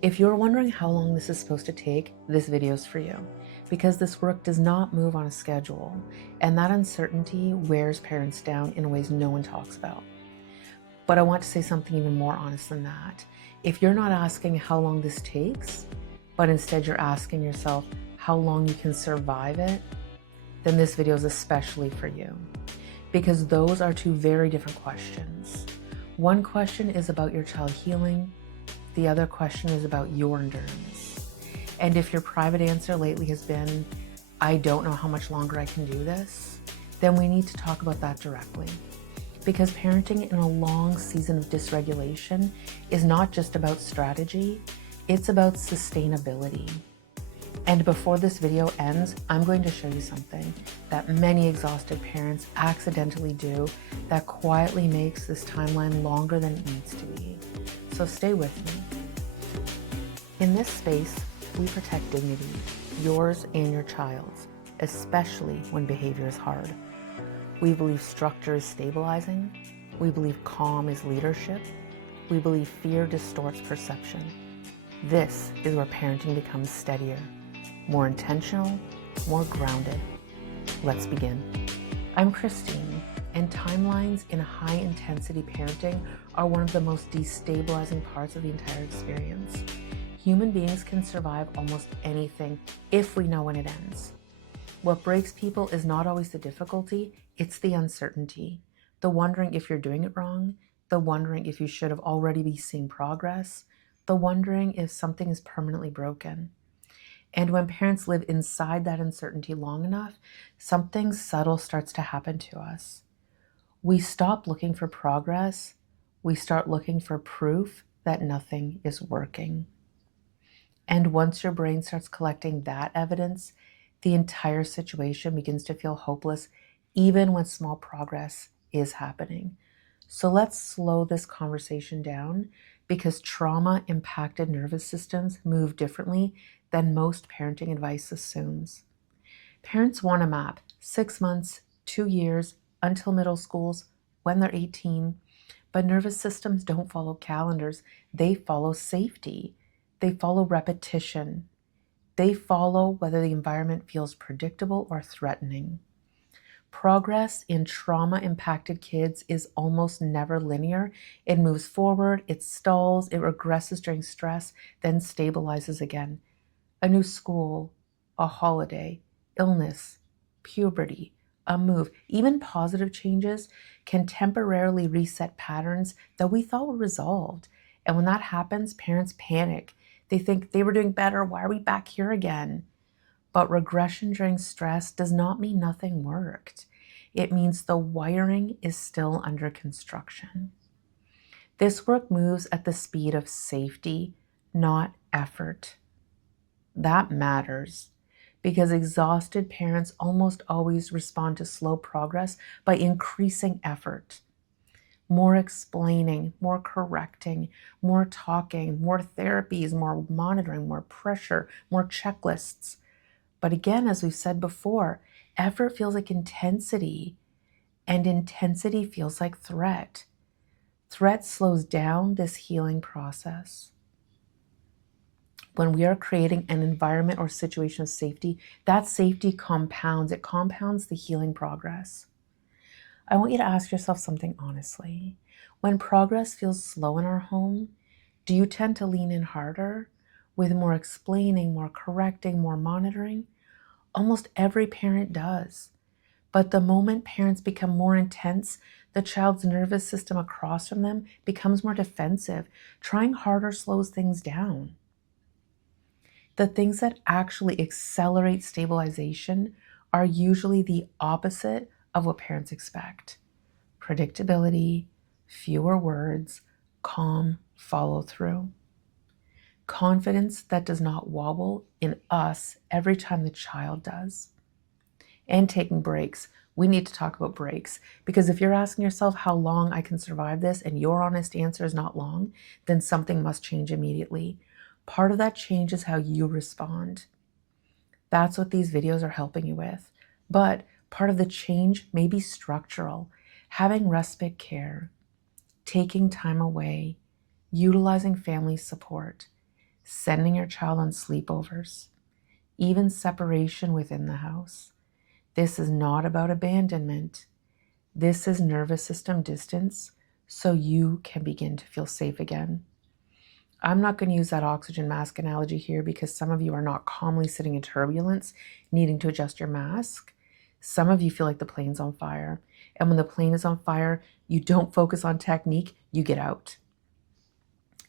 If you're wondering how long this is supposed to take, this video is for you, because this work does not move on a schedule, and that uncertainty wears parents down in ways no one talks about. But I want to say something even more honest than that. If you're not asking how long this takes, but instead you're asking yourself how long you can survive it, then this video is especially for you, because those are two very different questions. One question is about your child healing. The other question is about your endurance. And if your private answer lately has been, I don't know how much longer I can do this, then we need to talk about that directly. Because parenting in a long season of dysregulation is not just about strategy, it's about sustainability. And before this video ends, I'm going to show you something that many exhausted parents accidentally do that quietly makes this timeline longer than it needs to be. So stay with me. In this space, we protect dignity, yours and your child's, especially when behavior is hard. We believe structure is stabilizing. We believe calm is leadership. We believe fear distorts perception. This is where parenting becomes steadier, more intentional, more grounded. Let's begin. I'm Christine, and timelines in high-intensity parenting are one of the most destabilizing parts of the entire experience. Human beings can survive almost anything if we know when it ends. What breaks people is not always the difficulty, it's the uncertainty. The wondering if you're doing it wrong, the wondering if you should have already been seeing progress, the wondering if something is permanently broken. And when parents live inside that uncertainty long enough, something subtle starts to happen to us. We stop looking for progress, we start looking for proof that nothing is working. And once your brain starts collecting that evidence, the entire situation begins to feel hopeless, even when small progress is happening. So let's slow this conversation down, because trauma-impacted nervous systems move differently than most parenting advice assumes. Parents want a map, 6 months, 2 years, until middle schools, when they're 18, but nervous systems don't follow calendars. They follow safety. They follow repetition. They follow whether the environment feels predictable or threatening. Progress in trauma-impacted kids is almost never linear. It moves forward, it stalls, it regresses during stress, then stabilizes again. A new school, a holiday, illness, puberty, a move, even positive changes can temporarily reset patterns that we thought were resolved. And when that happens, parents panic. They think they were doing better. Why are we back here again? But regression during stress does not mean nothing worked. It means the wiring is still under construction. This work moves at the speed of safety, not effort. That matters, because exhausted parents almost always respond to slow progress by increasing effort. More explaining, more correcting, more talking, more therapies, more monitoring, more pressure, more checklists. But again, as we've said before, effort feels like intensity, and intensity feels like threat. Threat slows down this healing process. When we are creating an environment or situation of safety, that safety compounds. It compounds the healing progress. I want you to ask yourself something honestly. When progress feels slow in our home, do you tend to lean in harder with more explaining, more correcting, more monitoring? Almost every parent does. But the moment parents become more intense, the child's nervous system across from them becomes more defensive. Trying harder slows things down. The things that actually accelerate stabilization are usually the opposite of what parents expect. Predictability, fewer words, calm follow through. Confidence that does not wobble in us every time the child does. And taking breaks. We need to talk about breaks, because if you're asking yourself how long I can survive this and your honest answer is not long, then something must change immediately. Part of that change is how you respond. That's what these videos are helping you with. But part of the change may be structural. Having respite care, taking time away, utilizing family support, sending your child on sleepovers, even separation within the house. This is not about abandonment. This is nervous system distance so you can begin to feel safe again. I'm not going to use that oxygen mask analogy here because some of you are not calmly sitting in turbulence, needing to adjust your mask. Some of you feel like the plane's on fire. And when the plane is on fire, you don't focus on technique, you get out.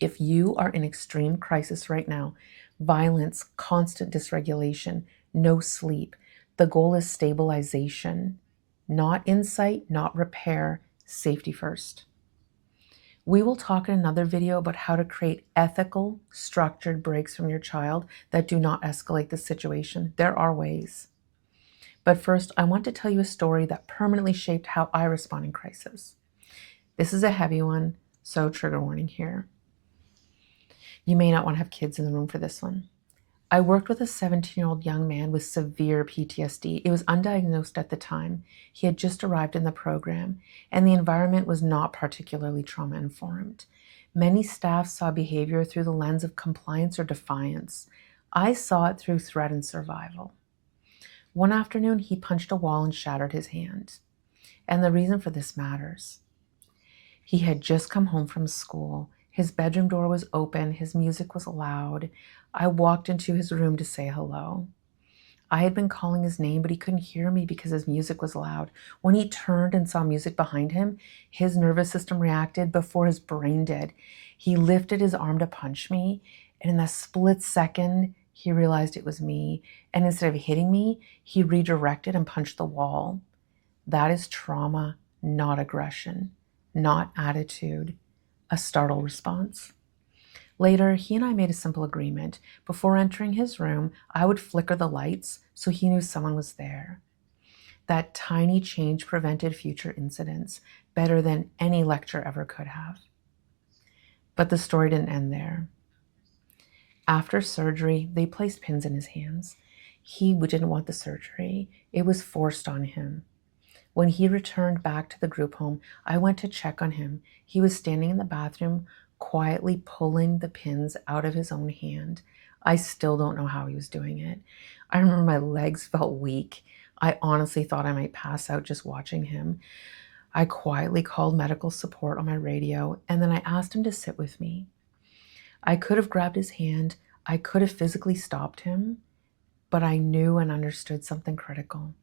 If you are in extreme crisis right now, violence, constant dysregulation, no sleep, the goal is stabilization, not insight, not repair, safety first. We will talk in another video about how to create ethical, structured breaks from your child that do not escalate the situation. There are ways. But first, I want to tell you a story that permanently shaped how I respond in crisis. This is a heavy one, so trigger warning here. You may not want to have kids in the room for this one. I worked with a 17-year-old young man with severe PTSD. It was undiagnosed at the time. He had just arrived in the program, and the environment was not particularly trauma-informed. Many staff saw behavior through the lens of compliance or defiance. I saw it through threat and survival. One afternoon, he punched a wall and shattered his hand. And the reason for this matters. He had just come home from school. His bedroom door was open. His music was loud. I walked into his room to say hello. I had been calling his name, but he couldn't hear me because his music was loud. When he turned and saw music behind him, his nervous system reacted before his brain did. He lifted his arm to punch me, and in that split second, he realized it was me. And instead of hitting me, he redirected and punched the wall. That is trauma, not aggression, not attitude, a startle response. Later, he and I made a simple agreement. Before entering his room, I would flicker the lights so he knew someone was there. That tiny change prevented future incidents better than any lecture ever could have. But the story didn't end there. After surgery, they placed pins in his hands. He didn't want the surgery. It was forced on him. When he returned back to the group home, I went to check on him. He was standing in the bathroom, quietly pulling the pins out of his own hand. I still don't know how he was doing it. I remember my legs felt weak. I honestly thought I might pass out just watching him. I quietly called medical support on my radio, and then I asked him to sit with me. I could have grabbed his hand. I could have physically stopped him, but I knew and understood something critical.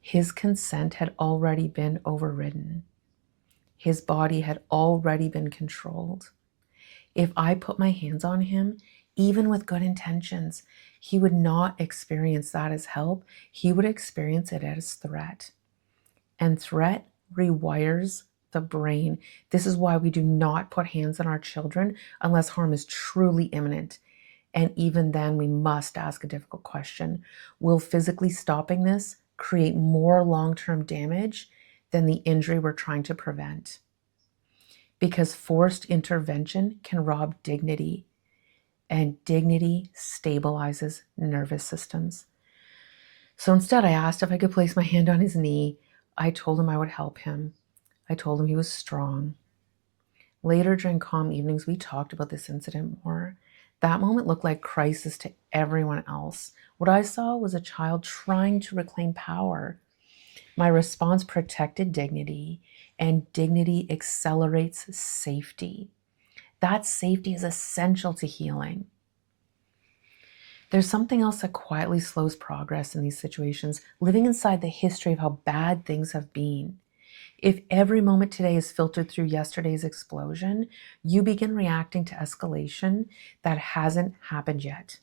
His consent had already been overridden. His body had already been controlled. If I put my hands on him, even with good intentions, he would not experience that as help. He would experience it as threat. And threat rewires the brain. This is why we do not put hands on our children unless harm is truly imminent. And even then, we must ask a difficult question. Will physically stopping this create more long-term damage than the injury we're trying to prevent? Because forced intervention can rob dignity, and dignity stabilizes nervous systems. So instead, I asked if I could place my hand on his knee. I told him I would help him. I told him he was strong. Later, during calm evenings, we talked about this incident more. That moment looked like crisis to everyone else. What I saw was a child trying to reclaim power. My response protected dignity, and dignity accelerates safety. That safety is essential to healing. There's something else that quietly slows progress in these situations, living inside the history of how bad things have been. If every moment today is filtered through yesterday's explosion, you begin reacting to escalation that hasn't happened yet.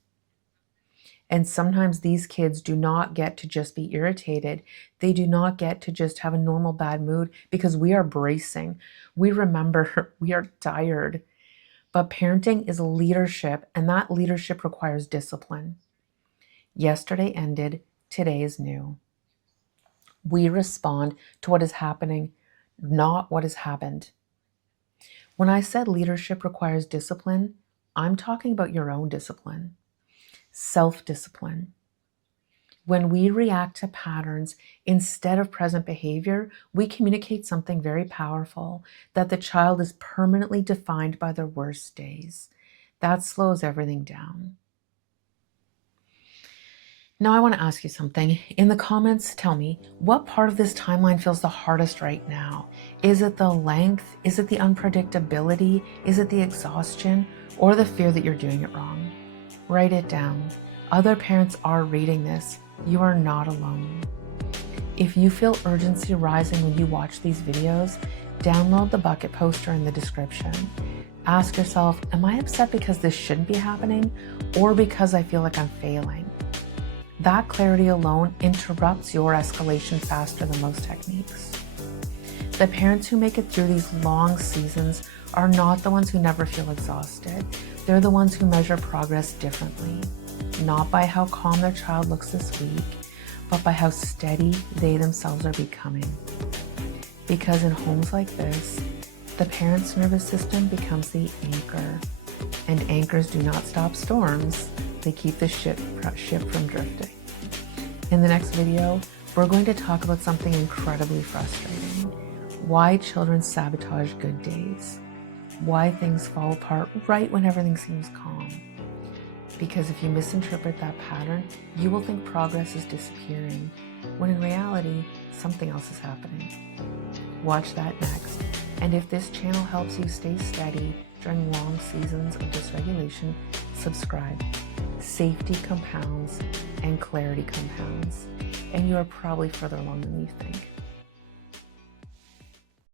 And sometimes these kids do not get to just be irritated. They do not get to just have a normal bad mood because we are bracing. We remember we are tired. But parenting is leadership, and that leadership requires discipline. Yesterday ended, today is new. We respond to what is happening, not what has happened. When I said leadership requires discipline, I'm talking about your own discipline, self-discipline. When we react to patterns instead of present behavior, we communicate something very powerful, that the child is permanently defined by their worst days. That slows everything down. Now I want to ask you something. In the comments, tell me, what part of this timeline feels the hardest right now? Is it the length? Is it the unpredictability? Is it the exhaustion? Or the fear that you're doing it wrong? Write it down. Other parents are reading this. You are not alone. If you feel urgency rising when you watch these videos, download the bucket poster in the description. Ask yourself, am I upset because this shouldn't be happening, or because I feel like I'm failing? That clarity alone interrupts your escalation faster than most techniques. The parents who make it through these long seasons are not the ones who never feel exhausted. They're the ones who measure progress differently, not by how calm their child looks this week, but by how steady they themselves are becoming. Because in homes like this, the parent's nervous system becomes the anchor, and anchors do not stop storms. They keep the ship from drifting. In the next video, we're going to talk about something incredibly frustrating. Why children sabotage good days. Why things fall apart right when everything seems calm. Because if you misinterpret that pattern, you will think progress is disappearing, when in reality, something else is happening. Watch that next. And if this channel helps you stay steady during long seasons of dysregulation, subscribe. Safety compounds and clarity compounds, and you are probably further along than you think.